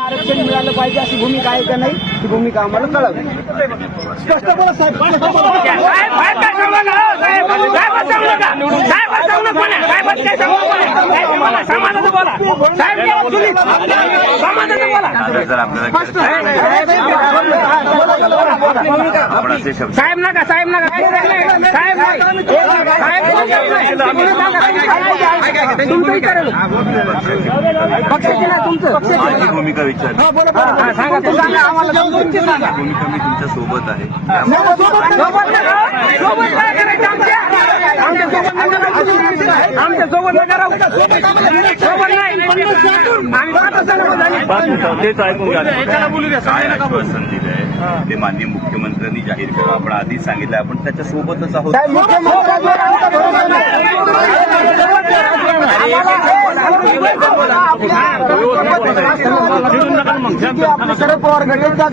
आरक्षण मिळालं पाहिजे अशी भूमिका आहे का नाही ती भूमिका आम्हाला कळावी. स्पष्ट बोला साहेब. साहेब नका साहेब नका साहेब माझी भूमिका विचार सांगा तू सांगा आम्हाला तुमची सांगा. भूमिका मी तुमच्या सोबत आहे. आमच्या सोबत तेच ऐकून घ्या. काय आश्वासन दिलंय ते माननीय मुख्यमंत्र्यांनी जाहीर केलं. आपण आधीच सांगितलं आपण त्याच्या सोबतच आहोत. शरद पवार गटाच्या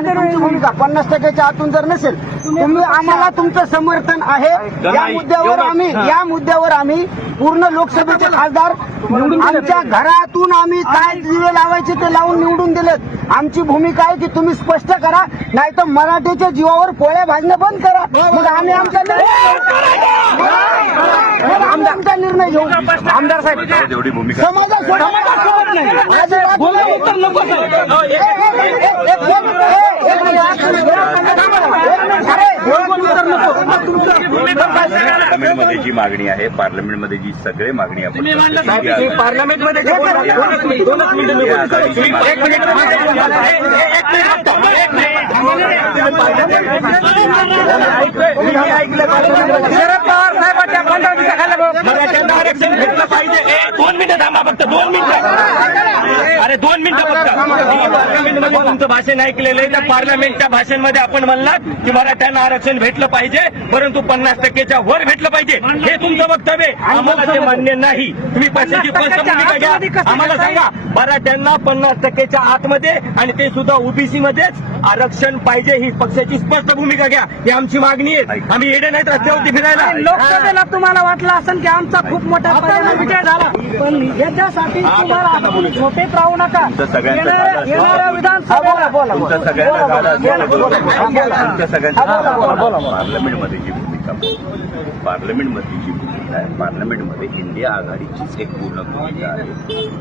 गटाची भूमिका 50%च्या आतून जर नसेल तुम्ही आम्हाला तुमचं समर्थन आहे या मुद्द्यावर आम्ही पूर्ण लोकसभेचे खासदार आमच्या घरातून आम्ही काय दिवे लावायचे ते लावून निवडून दिलेत. आमची भूमिका आहे की तुम्ही स्पष्ट करा नाही तर मराठीच्या जीवावर पोळ्या भाजणं बंद करा. मग आम्ही आमचा निर्णय घेऊ. आमदार साहेब एवढी भूमिका समाजासोबत नाही. पार्लमेंटमध्ये जी मागणी आहे पार्लमेंटमध्ये जी सगळे मागणी आपण पार्लमेंटमध्ये शरद पवार साहेबांच्या बंडावतीचा खाल्ला आरक्षण भेटलं पाहिजे. 2 मिनिटं थांबा फक्त 2 मिनिटं. अरे 2 मिनिटं फक्त. पार्लमेंटमध्ये तुमचं भाषण ऐकलेलं आहे. त्या पार्लमेंटच्या भाषणमध्ये आपण म्हणलात की मराठ्यांना आरक्षण भेटलं पाहिजे परंतु 50%च्या वर भेटलं पाहिजे. हे तुमचं वक्तव्य आहे. आम्हाला ते मान्य नाही. तुम्ही पक्षाची स्पष्ट भूमिका घ्या. आम्हाला सांगा मराठ्यांना 50%च्या आतमध्ये आणि ते सुद्धा ओबीसी मध्येच आरक्षण पाहिजे ही पक्षाची स्पष्ट भूमिका घ्या. ही आमची मागणी आहे. आम्ही येडे नाहीत रस्त्यावरती फिरायला. लोकसभेला तुम्हाला वाटलं असेल की आमचा खूप मोठा विजय झाला पण याच्यासाठी तुम्हाला झोपेत राहू नका. येणाऱ्या विधानसभेला तुमच्या सगळ्यांच्या पार्लमेंटमध्ये जी भूमिका पार्लमेंटमधली जी भूमिका आहे पार्लमेंटमध्ये इंडिया आघाडीचीच एक पूर्ण भूमिका आहे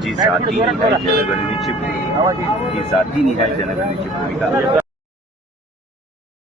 जी जातीनिहाय जनगणनेची भूमिका ही जातीनिहाय जनगणनेची भूमिका